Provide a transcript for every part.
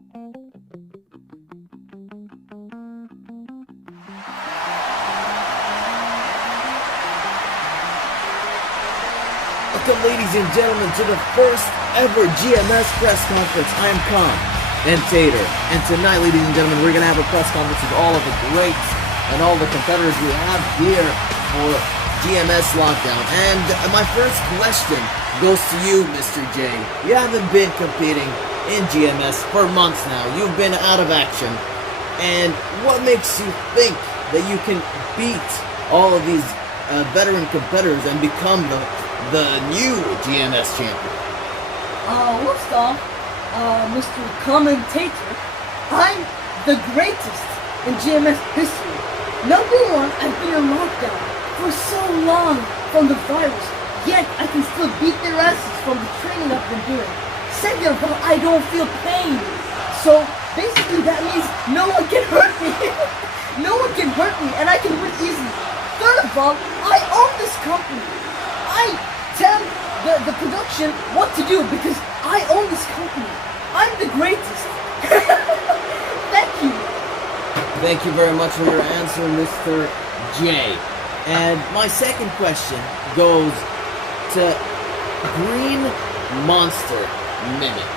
Welcome, ladies and gentlemen, to the first ever GMS press conference. I am Khan and Tater, and tonight, ladies and gentlemen, we're going to have a press conference with all of the greats and all the competitors we have here for GMS Lockdown. And my first question goes to you, Mr. J. You haven't been competing in GMS for months now. You've been out of action. And what makes you think that you can beat all of these veteran competitors and become the new GMS champion? First off, Mr. Commentator, I'm the greatest in GMS history. Number one, I've been in lockdown for so long from the virus, yet I can still beat their asses from the training I've been doing. Second of all, I don't feel pain. So basically that means no one can hurt me. No one can hurt me, and I can win easily. Third of all, I own this company. I tell the production what to do because I own this company. I'm the greatest. Thank you. Thank you very much for your answer, Mr. J. And my second question goes to Green Monster Mimic.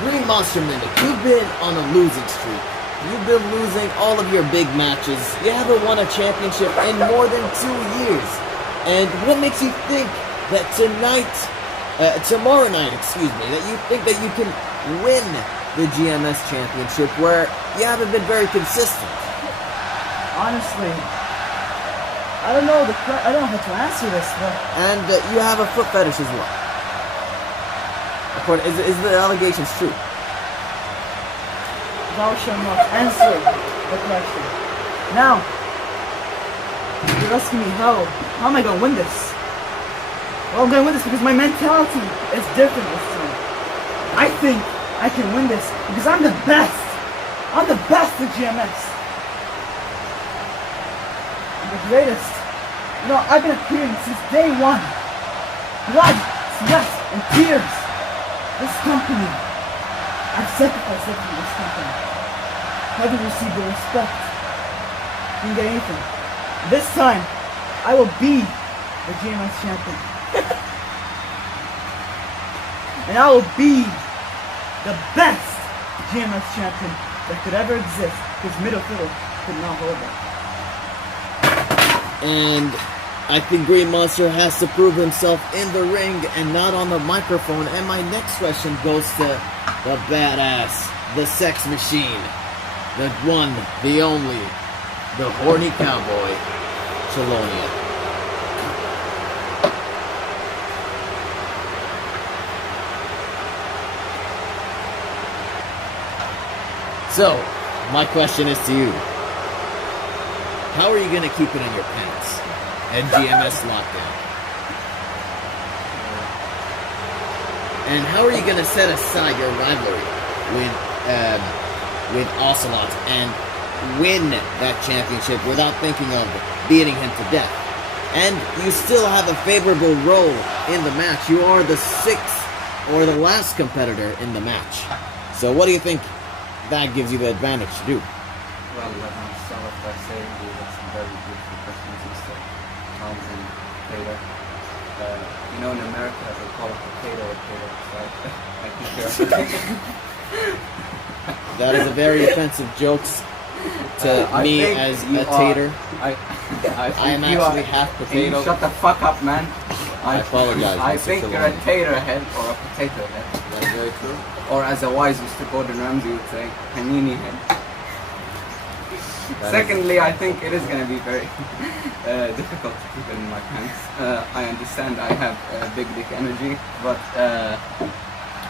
Green Monster Mimic, you've been on a losing streak. You've been losing all of your big matches. You haven't won a championship in more than 2 years. And what makes you think that tomorrow night, that you think that you can win the GMS championship where you haven't been very consistent? Honestly, I don't know how to answer this, but... And you have a foot fetish as well. Is the allegations true? Thou shalt not answer the question. Now, you're asking me how am I gonna win this? Well, I'm gonna win this because my mentality is different this time. I think I can win this because I'm the best. I'm the best at GMS. I'm the greatest. You know, I've been appearing since day one. Blood, sweat, and tears. This company, I've sacrificed everything for this company. Never received the respect. Didn't get anything. This time, I will be the GMS champion. And I will be the best GMS champion that could ever exist, because Middle Fiddle could not hold it. And I think Green Monster has to prove himself in the ring and not on the microphone. And my next question goes to the badass, the sex machine, the one, the only, the horny cowboy, Chelonia. So, my question is to you. How are you going to keep it in your pants at GMS Lockdown? And how are you going to set aside your rivalry with OCELOT and win that championship without thinking of beating him to death? And you still have a favorable role in the match. You are the sixth or the last competitor in the match. So what do you think that gives you the advantage to do? Well, let me start off by saying we had some very beautiful questions instead. Tom and Tater. You know, in America they call it potato or tater, so I think That is a very offensive joke to me as a tater. I am actually half potato. Shut the fuck up, man. I apologize. I think you're a tater head or a potato head. That is very true. Or as a wise Mr. Gordon Ramsay would say, panini head. Secondly, I think it is going to be very difficult to keep it in my pants. I understand I have big dick energy, but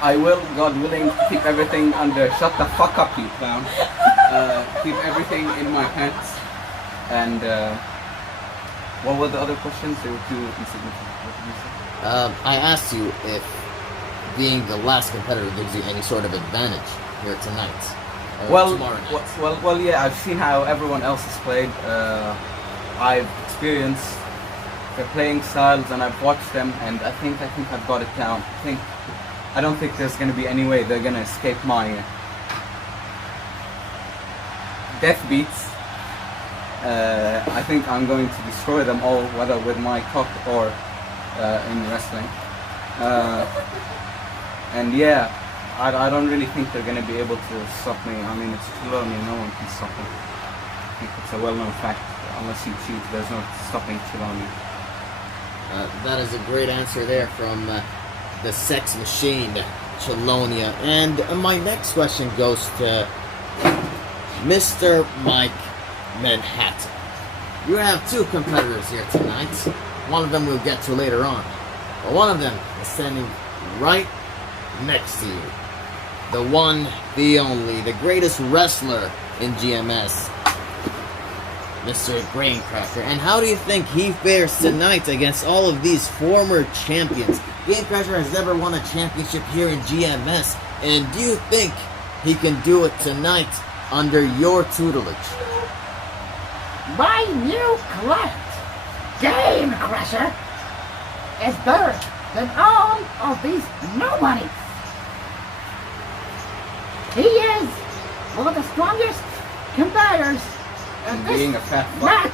I will, God willing, keep everything under. Shut the fuck up, you clown. Keep everything in my pants. And what were the other questions? They were too insignificant. What did you say? I asked you if being the last competitor gives you any sort of advantage here tonight. Tomorrow night. Well, yeah, I've seen how everyone else has played. I've experienced their playing styles and I've watched them, and I think I've got it down. I think I don't think there's gonna be any way they're gonna escape my death beats. I think I'm going to destroy them all, whether with my cock or in wrestling. And yeah, I don't really think they're gonna be able to stop me. I mean, it's Chelonia, no one can stop me. I think it's a well-known fact. Unless you cheat, there's no stopping Chelonia. That is a great answer there from the sex machine, Chelonia. And my next question goes to Mr. Mike Manhattan. You have two competitors here tonight. One of them we'll get to later on. But one of them is standing right next to you. The one, the only, the greatest wrestler in GMS, Mr. Gamecrasher. And how do you think he fares tonight against all of these former champions? Gamecrasher has never won a championship here in GMS. And do you think he can do it tonight under your tutelage? My new client, Gamecrasher, is better than all of these nobodies. He is one of the strongest competitors in Being a this fat fuck. match.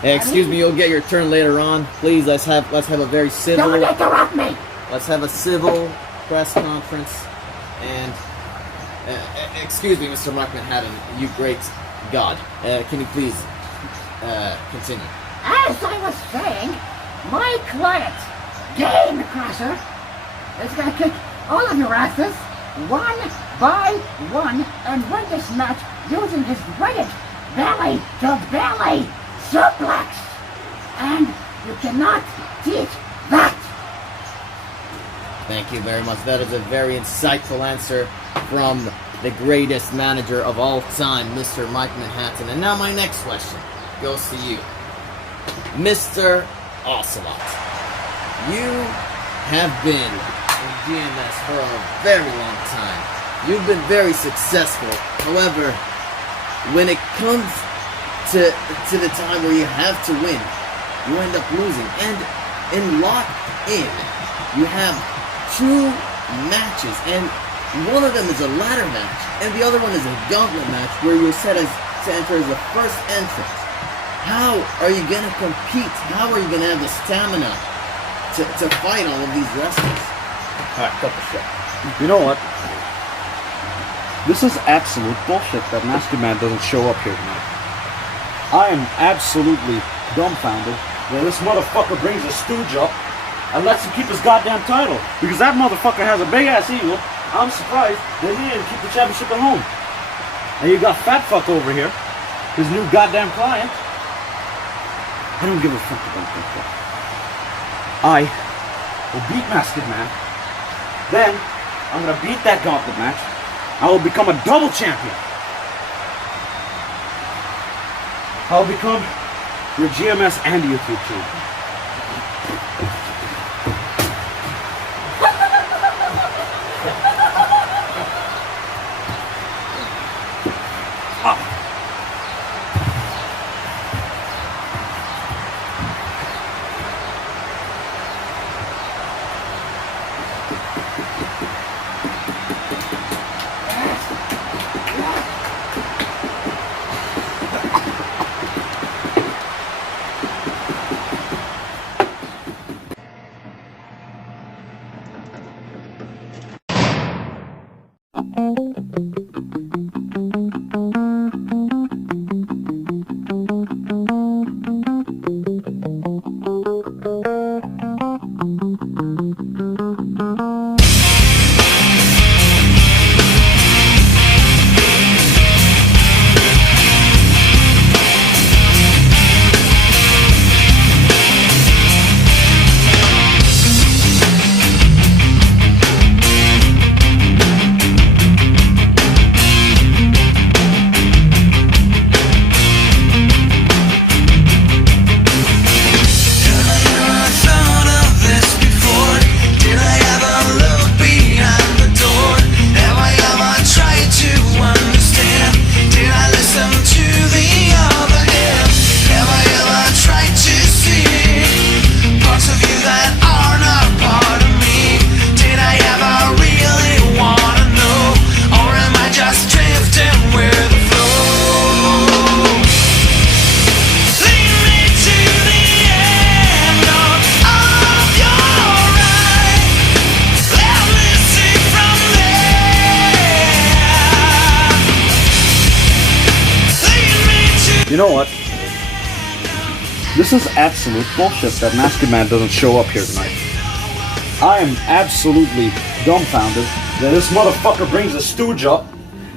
Hey, excuse me, you'll get your turn later on. Please, let's have a very civil. Don't interrupt me! Let's have a civil press conference. And excuse me, Mr. Mike Manhattan, you great God. Can you please continue? As I was saying, my client, Gamecrasher, is gonna kick all of your asses one by one and win this match using his dreaded belly-to-belly suplex. And you cannot teach that. Thank you very much. That is a very insightful answer from the greatest manager of all time, Mr. Mike Manhattan. And now my next question goes to you, Mr. Ocelot. You have been in GMS for a very long time. You've been very successful. However, when it comes to the time where you have to win, you end up losing. And in Locked In, you have two matches, and one of them is a ladder match, and the other one is a gauntlet match where you're set as to enter as the first entrant. How are you going to compete? How are you going to have the stamina to fight all of these wrestlers? Alright, cut the shit. You know what? This is absolute bullshit that Masked Man doesn't show up here tonight. I am absolutely dumbfounded that this motherfucker brings a stooge up and lets him keep his goddamn title. Because that motherfucker has a big ass ego. I'm surprised that he didn't keep the championship at home. And you got Fat Fuck over here, his new goddamn client. I don't give a fuck about that fuck. I will beat Masked Man. Then, I'm gonna beat that gauntlet match. I will become a double champion. I'll become your GMS and YouTube champion. know what? This is absolute bullshit that Masked Man doesn't show up here tonight. I am absolutely dumbfounded that this motherfucker brings a stooge up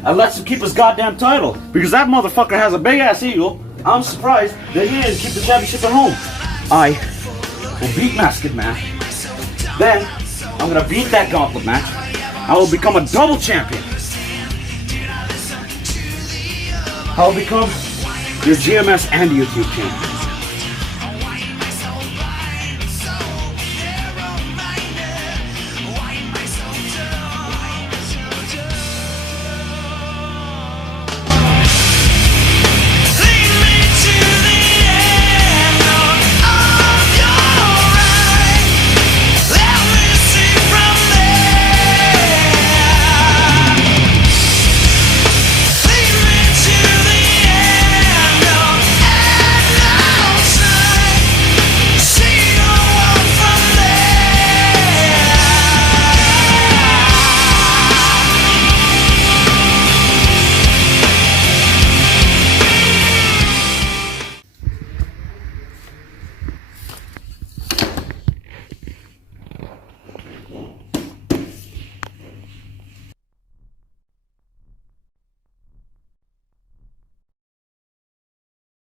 and lets him keep his goddamn title. Because that motherfucker has a big ass ego. I'm surprised that he didn't keep the championship at home. I will beat Masked Man. Then I'm gonna beat that gauntlet match. I will become a double champion. I will become your GMS and YouTube champion.